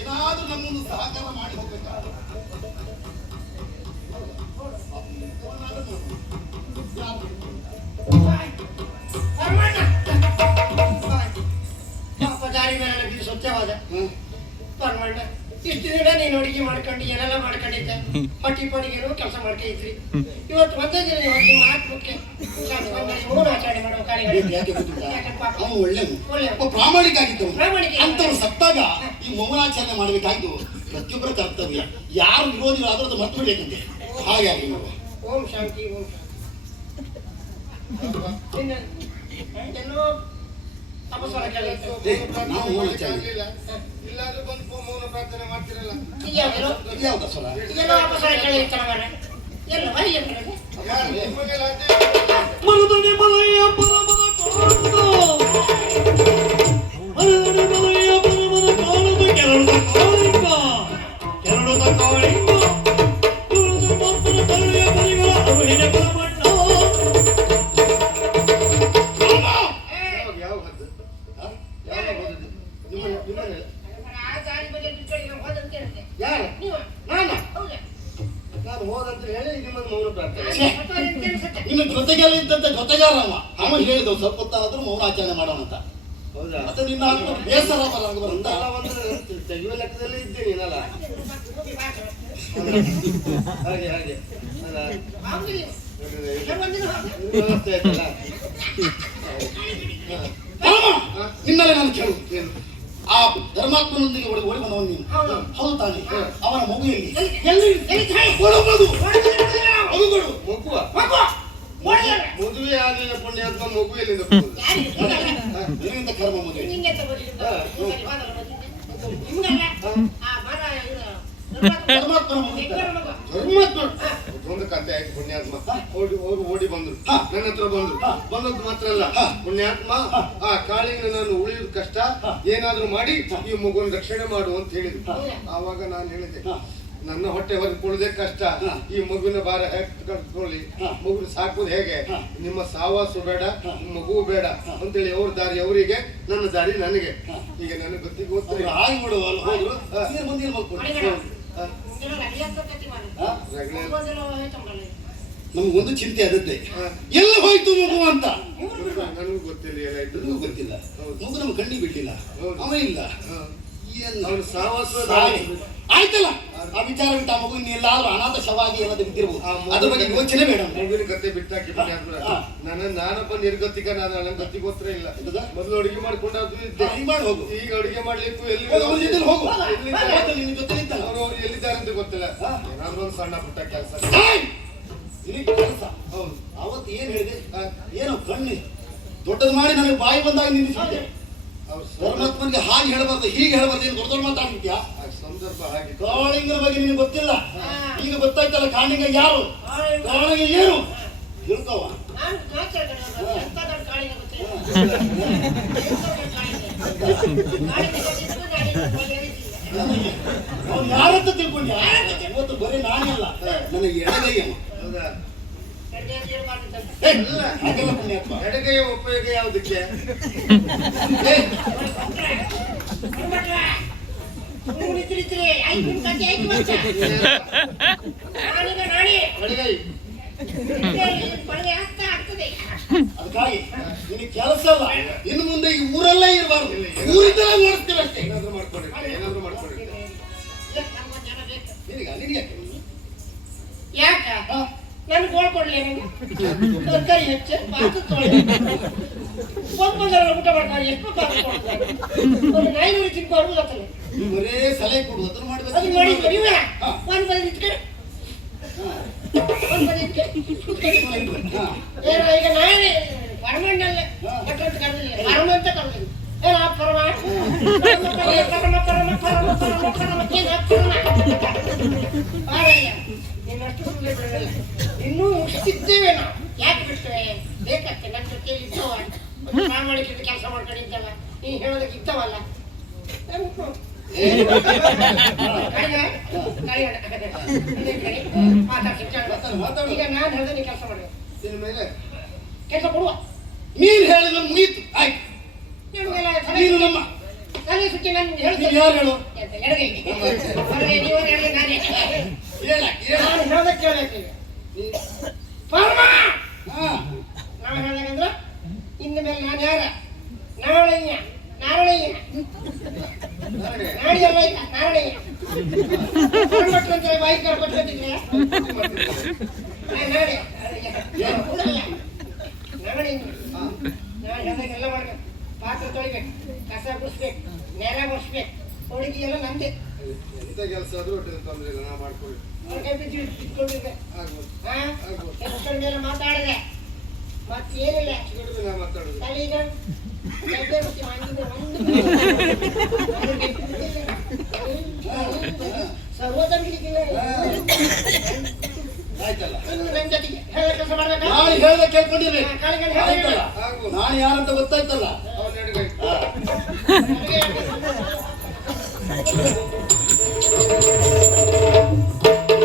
ಏನಾದ್ರೂ ನಮ್ಮೊಂದು ಸಹಕಾರ ಮಾಡಿ ಹೋಗ್ಬೇಕಾದ್ರೆ ದಾರಿ ಮೇಲೆ ಬಿದ್ದು ಸತ್ಯವಾದ ಪರಮಾಣ. ಇಷ್ಟು ದಿನ ನೀನು ಅಡಿಗೆ ಮಾಡ್ಕೊಂಡು ಏನೆಲ್ಲ ಮಾಡ್ಕೊಂಡಿದ್ದೆ, ಹೊಟ್ಟಿ ಪಡಿಗೆನೂ ಕೆಲಸ ಮಾಡ್ಕೊಂಡಿದ್ರಿ. ಇವತ್ತು ಒಂದೇ ದಿನ ನೀವು ಅಡಿಗೆ ಮಾಡ್ಲಿಕ್ಕೆ ಆಚರಣೆ ಮಾಡುವ ಕಾರ್ಯಗಳು ಒಳ್ಳೆ ಪ್ರಾಮಾಣಿಕ ಆಗಿದ್ದು. ಅಂತವ್ರು ಸತ್ತಾಗ ಈ ಮೌನಾಚರಣೆ ಮಾಡಬೇಕಾಗಿದ್ದು ಪ್ರತಿಯೊಬ್ಬರ ಕರ್ತವ್ಯ. ಯಾರು ವಿರೋಧಿಗಳಾದ್ರೂ ಅದು ಮರ್ತು ಬಿಡಬೇಕಂತೆ. ಹಾಗಾಗಿ ಓಂ ಶಾಂತಿ ಓಂ ಎಲ್ಲೋ ತಪಸ್ವರ ನಾವು ಮೌನಾಚರಣೆ ಇಲ್ಲಾದ್ರೂ ಬಂದು ಮೌನ ಪ್ರಾರ್ಥನೆ ಮಾಡ್ತಿರಲ್ಲ. ಯಾವ್ದ ಸ್ವರ ಎಲ್ಲೋ ಅಪಸ್ವರ ಕೇಳಿರ್ತಾರ ಮರ ಎಲ್ಲ ಮರದಡಿ ಮಲಯ ಪರಮದ ಕಾಣುವುದು ಮರದಡಿ ಮಲಯ ಪರಮದ ಕಾಣುವುದು ಕೆರಳದ ಕಾಳಿಂಗ ಕೆರಳದ ಕಾಳಿಂಗ ಕೆರಳದ ಮಾತನ ಕರುಳೆಯ ಪರಿಗಳ ಅರುಹಿನ ಪರಮಣ್ಣ. ನಾನು ಹೋದಂತ ಹೇಳಿ ನಿಮ್ಮನ್ನು ಮೌನ ಪ್ರಾರ್ಥನೆ. ಇನ್ನು ಜೊತೆಗೆಲ್ಲ ಇದ್ದಂತ ಜೊತೆಗಾರವ ಅವ ಹೇಳಿದವು ಸ್ವಲ್ಪ ಹೊತ್ತಾದ್ರೂ ಮೌನಾಚರಣೆ ಮಾಡೋಣ ಅಂತ. ಹೌದಾ? ಮತ್ತೆ ನಿನ್ನ ಬೇಸರ ಬರಂತ ತೆಗೆಯುವ ಲೆಕ್ಕದಲ್ಲಿ ಇದ್ದೀನಿ ನೀನಲ್ಲ. ಹಾಗೆ ಹಾಗೆ ವ್ಯವಸ್ಥೆ ಆಯ್ತಲ್ಲ. ನಿನ್ನಲ್ಲೇ ನಾನು ಕೇಳು, ಆ ಧರ್ಮಾತ್ಮನೊಂದಿಗೆ ಓಡಿ ಬಂದವನು ನೀನು ಹೌದು ತಾನೆ? ಅವನ ಮಗುವಿನಲ್ಲಿ ಮದುವೆ ಆಗಲಿಲ್ಲ ಪುಣ್ಯಾತ್ಮ ಮಗು ಎಲ್ಲಿಂದ ಕರ್ಮ ಮದುವೆ ಒಂದು ಕತೆ ಆಯ್ತು. ಪುಣ್ಯಾತ್ಮ ಓಡಿ ಬಂದ್ರು, ನನ್ನ ಹತ್ರ ಬಂದದ್ದು ಮಾತ್ರ ಅಲ್ಲ, ಪುಣ್ಯಾತ್ಮ ಆ ಕಾಳಿಂಗ ನಾನು ಉಳಿಯುವುದು ಕಷ್ಟ, ಏನಾದ್ರೂ ಮಾಡಿ ಈ ಮಗುನ ರಕ್ಷಣೆ ಮಾಡು ಅಂತ ಹೇಳಿದ್ರು. ಆವಾಗ ನಾನು ಹೇಳಿದೆ, ನನ್ನ ಹೊಟ್ಟೆ ಹೊರಕೊಳ್ಳುವುದೇ ಕಷ್ಟ, ಈ ಮಗುವಿನ ಭಾರ ಕಟ್ಕೊಳ್ಳಿ, ಮಗುನ ಸಾಕುದು ಹೇಗೆ, ನಿಮ್ಮ ಸಾವಾಸು ಬೇಡ, ಮಗು ಬೇಡ ಅಂತೇಳಿ ಅವ್ರ ದಾರಿ ಅವರಿಗೆ, ನನ್ನ ದಾರಿ ನನಗೆ. ಈಗ ನನಗೆ ಗೊತ್ತಿಗೆ ಹಾಗೆ ಮಾಡುವ ಹೋದ್ರು ನಮಗೊಂದು ಚಿಂತೆ ಆದದ್ದೇ, ಎಲ್ಲ ಹೋಯ್ತು ಮಗು ಅಂತ. ನನಗೂ ಗೊತ್ತಿಲ್ಲ, ಏನಾಯ್ತು ಗೊತ್ತಿಲ್ಲ. ಮಗು ನಮ್ಗೆ ಕಣ್ಣಿ ಬಿಡ್ಲಿಲ್ಲ, ಅವ ಇಲ್ಲ. ಅವನು ಸಾವಾಸ ಆಯ್ತಲ್ಲ, ಆ ವಿಚಾರ ಬಿಟ್ಟು ಆ ಮಗು ಎಲ್ಲಾದ್ರೂ ಅನಾಥ ಶವಾಗಿ ಏನಾದ್ರು ಬಿದ್ದಿರ್ಬೋದು, ಅದ್ರ ಬಗ್ಗೆ ಯೋಚನೆ ಬೇಡ. ಮಗುವಿನ ಕತೆ ಬಿಟ್ಟಾಕಿ ನಾನೊಬ್ಬ ನಿರ್ಗತಿಕ, ನಾನು ನನ್ನ ಗತಿ ಗೊತ್ತೇ ಇಲ್ಲ. ಮೊದಲು ಅಡುಗೆ ಮಾಡ್ಕೊಂಡಾದ್ರು ಇದ್ದೆ, ಈಗ ಅಡುಗೆ ಮಾಡ್ಲಿಕ್ಕೂ ಎಲ್ಲಿ ಹೋಗು ಅವ್ರು ಎಲ್ಲಿದ್ದಾರೆ ಅಂತ ಗೊತ್ತಿಲ್ಲ. ಏನಾದ್ರು ಒಂದು ಸಣ್ಣ ಪುಟ್ಟ ಕೆಲಸ ಕೆಲಸ. ಹೌದು, ಅವತ್ತು ಏನ್ ಹೇಳಿದೆ, ಏನೋ ಕಣ್ಣಿ ದೊಡ್ಡದು ಮಾಡಿ ನನಗೆ ಬಾಯಿ ಬಂದಾಗ ನಿಲ್ಲಿಸಿದ್ದೆ. ಪರಮಾತ್ಮನಿಗೆ ಹಾಗೆ ಹೇಳಬಾರ್ದು, ಹೀಗೆ ಹೇಳಬಾರ್ದು, ಏನು ದೊಡ್ಡ ದೊಡ್ಡ ಮಾತಾಡ್ಬಿಟ್ಯಾ? ಸಂದರ್ಭ ಹಾಗೆ. ಕಾಳಿಂಗನ ಬಗ್ಗೆ ನಿನಗೆ ಗೊತ್ತಿಲ್ಲ, ಈಗ ಗೊತ್ತಾಯ್ತಲ್ಲ. ಕಾಳಿಂಗ ಯಾರು, ಕಾಳಿಂಗ ಏನು ತಿಳ್ಕವ. ಅವ್ನು ಯಾರಂತ ತಿಳ್ಕೊಂಡ್ಯ? ಇವತ್ತು ಬರೀ ನಾನೇ ಅಲ್ಲ, ನನ್ನ ಎಡಗೈಯಮ್ಮ. ಎಡಗೈಯ ಉಪಯೋಗ ಯಾವುದಕ್ಕೆ? ಅದಕ್ಕಾಗಿ ನಿನಗೆ ಕೆಲಸ ಅಲ್ಲ, ಇನ್ನು ಮುಂದೆ ಈ ಊರಲ್ಲೇ ಇರಬಾರ್ದು, ಊರಿದ್ದೆಲ್ಲ ನೋಡ್ತೀವಿ ಅಷ್ಟೇ. ಏನಾದ್ರು ಮಾಡ್ಕೊಂಡಿರ್ತೀನಿ. ಯಾಕ ನನ್ ಗೋಳ್ ಕೊಡ್ಲಿ, ತರಕಾರಿ ಹೆಚ್ಚು ಊಟ ಮಾಡ್ತಾರೆ. ಎಷ್ಟು ಒಂದು 900 ಚಿಕ್ಕ ಬರ್ಬೋದತ್ತಲ್ಲ, ಬರೇ ಸಲಹೆ ಕೊಡು, ಅದನ್ನು ಮಾಡ್ಬೇಕು. ಅದು ಮಾಡಿದ್ವಿ ನೀವೇ. ಒಂದ್ ಬದಿ ನಿಂತ್ಕೊಂಡು ಈಗ ನಾನೇ ಪರಮಣ್ಣಲ್ಲೇ ಪರಮ ಅಂತ ಕರೆದಿಲ್ಲ. ಏನ ಪರಮ ಪರಮ ಪರಮ ಪರಮ ಪರಮ ಪರಮ ನೀನಷ್ಟು ಸುಮ್ಮನೆ ಬಿಡಲ್ಲ, ಇನ್ನೂ ಮುಗಿಸ್ತಿದ್ದೇವೆ ನಾವು. ಯಾಕೆ ಬಿಡ್ತೇವೆ? ಬೇಕತ್ತೆ ನನ್ನ ಜೊತೆಯಲ್ಲಿ ಇದ್ದವ, ಪ್ರಾಮಾಣಿಕತೆ ಕೆಲಸ ಮಾಡ್ಕೊಂಡಿದ್ದಲ್ಲ, ನೀನು ಹೇಳೋದಕ್ಕೆ ಇದ್ದವಲ್ಲ. ಈಗ ನಾನು ಹೇಳಿದ್ರೆ ನೀ ಕೆಲಸ ಮಾಡುವ, ಕೆಲಸ ಕೊಡುವ. ನೀನು ಹೇಳಿದ್ರೆ ಮುಗೀತು, ಆಯ್ತು. ನಿಮಗೆಲ್ಲ ನೀನು ನಮ್ಮ ನಾನೇ ಸುತ್ತಿ ನಾನು ನೀನು ಹೇಳ್ತೇನೆ ಯಾರು ಹೇಳು ಎಂತ ಎಡಗೈ ಬರಲಿ ನೀವು ಎಡಗೈ ನಾನೇ ಹೇಳ ನಾನು ಹೇಳೋದಕ್ಕೆ ಕೇಳಬೇಕು ಪರಮ ನಾವು ಹೇಳ್ದಾಗಂದ್ರೆ ಇನ್ನು ಮೇಲೆ ನಾನು ಯಾರ ನಾರಾಯಣ ನಾರಾಯಣ ನಾಡಿಯಲ್ಲ ಈಗ ನಾರಾಯಣ ಕೊಟ್ಟಂತೆ ಬಾಯಿ ಕೊಟ್ಕೊತಿದ್ರೆ ನಾಡಿ ಕೂಡಲ್ಲ ನಾರಾಯಣ ನಾನು ಹೇಳ್ದಾಗೆಲ್ಲ ಮಾಡ್ಬೇಕು ಪಾತ್ರೆ ತೊಳಿಬೇಕು ಕಸ ಗುಡಿಸ್ಬೇಕು ನೆಲ ಒರೆಸ್ಬೇಕು ಹುಡುಗಿ ಎಲ್ಲ ನಂದೆ ಎಂತ ಕೆಲಸ ಆದ್ರೂ ಒಟ್ಟಿಗೆ ತೊಂದ್ರೆ ಇಲ್ಲ ನಾ ಮಾಡ್ಕೊಳ್ಳಿ ಹೊರಗೆ ಬಿದ್ದು ಇಟ್ಕೊಂಡಿರ್ಬೇಕು ಆಗ್ಬೋದು ಮೇಲೆ ಮಾತಾಡಿದೆ ಮತ್ತೇನಿಲ್ಲ ನಾ ಮಾತಾಡುದು ಈಗ ಸರ್ವತಂಗಿಲ್ಲ ಆಯ್ತಲ್ಲ ಇನ್ನು ನನ್ನ ಜೊತೆಗೆ ಹೇಳ ಕೆಲಸ ಮಾಡ್ಬೇಕಾ ನಾನು ಹೇಳ್ದೆ ಕೇಳ್ಕೊಂಡಿರಿ ಕಾಳಿಗೆ ಆಯ್ತಲ್ಲ ಆಗ್ಬೋದು ನಾನು ಯಾರಂತ ಗೊತ್ತಾಯ್ತಲ್ಲ ಅವನ ಎಡಗೈ ಹೇಳ